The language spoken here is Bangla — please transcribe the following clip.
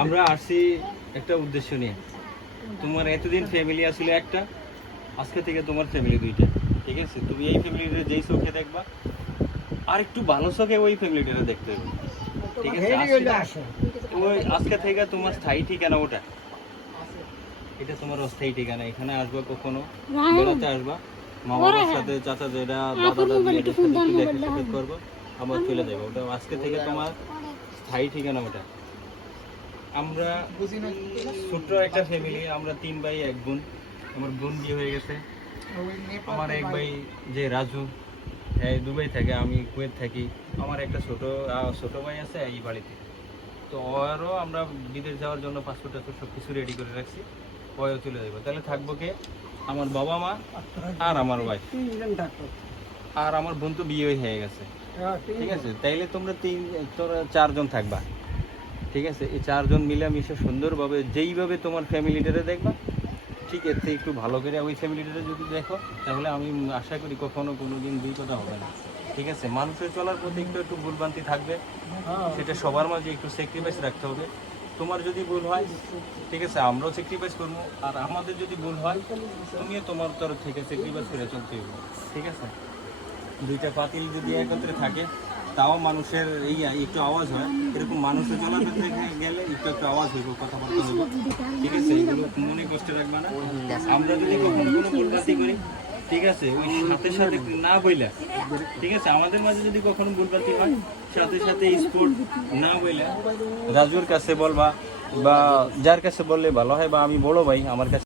আমরা আসছি একটা উদ্দেশ্য নিয়ে। তোমার এতদিন ফ্যামিলি আসলে একটা, আজকে থেকে তোমার ফ্যামিলি দুইটা। ঠিক আছে, তুমি এই ফ্যামিলিটা যেই চোখে দেখবা আর একটু ভালো চোখে ওই ফ্যামিলিটা দেখতে হবে। ঠিক আছে, ওই আজকে থেকে তোমার স্থায়ী ঠিকানা ওটা, এটা তোমার অস্থায়ী ঠিকানা। এখানে আসবা, কখনো বেড়াতে আসবা, মা বাবার সাথে, চাচা যেটা, দাদা দাদি এদের সাথে একটু দেখা সাক্ষাৎ করবো, আবার চলে যাবো। ওটা আজকে থেকে তোমার স্থায়ী ঠিকানা ওটা। আমরা ছোট্ট একটা ফ্যামিলি, আমরা 3 ভাই 1 বোন। আমার বোন বিয়ে হয়ে গেছে। আমার এক ভাই যে রাজু, দুবাই থাকে, আমি কুয়েত থাকি। আমার একটা ছোট ভাই আছে এই বাড়িতে। তো ওরও আমরা বিদেশ যাওয়ার জন্য পাসপোর্ট টাসপোর্ট সব কিছু রেডি করে রাখছি। ওয়ও চলে যাবো। তাহলে থাকবো কে? আমার বাবা মা আর আমার ভাই আর আমার বোন তো বিয়ে হয়ে গেছে। ঠিক আছে, তাইলে তোমরা 4 জন থাকবা। ঠিক আছে, এই 4 জন মিলেমিশে সুন্দরভাবে যেইভাবে তোমার ফ্যামিলিটারে দেখবা, ঠিক এর থেকে একটু ভালো করে ওই ফ্যামিলিটারে যদি দেখো, তাহলে আমি আশা করি কখনো কোনো দিন দুই কথা হবে না। ঠিক আছে, মানুষের চলার পথে একটু ভুলভ্রান্তি থাকবে, সেটা সবার মাঝে একটু স্যাক্রিফাইস রাখতে হবে। তোমার যদি ভুল হয়, ঠিক আছে, আমরাও স্যাক্রিফাইস করবো। আর আমাদের যদি ভুল হয়, তুমিও তোমার তরফ থেকে স্যাক্রিফাইস করে চলতে হবে। ঠিক আছে, দুইটা পাতিল যদি একত্রে থাকে, তাও মানুষের এই একটু আওয়াজ হয়। এরকম মানুষের চলাফেরা গেলে একটু আওয়াজ হইব, কথাবার্তা হইব। ঠিক আছে, এগুলো মনে কষ্ট রাখবা না। আমরা যদি কখনো কোনো ভুলভ্রান্তি করি, ঠিক আছে, ওই সাথে সাথে না বইলা, ঠিক আছে, আমাদের মাঝে যদি কখনো ভুলভ্রান্তি হয়, সাথে সাথে স্পোর্ট না বইলা রাজুর কাছে বলবা, বা যার কাছে বললে ভালো হয়, বা আমি বড় ভাই আমার কাছে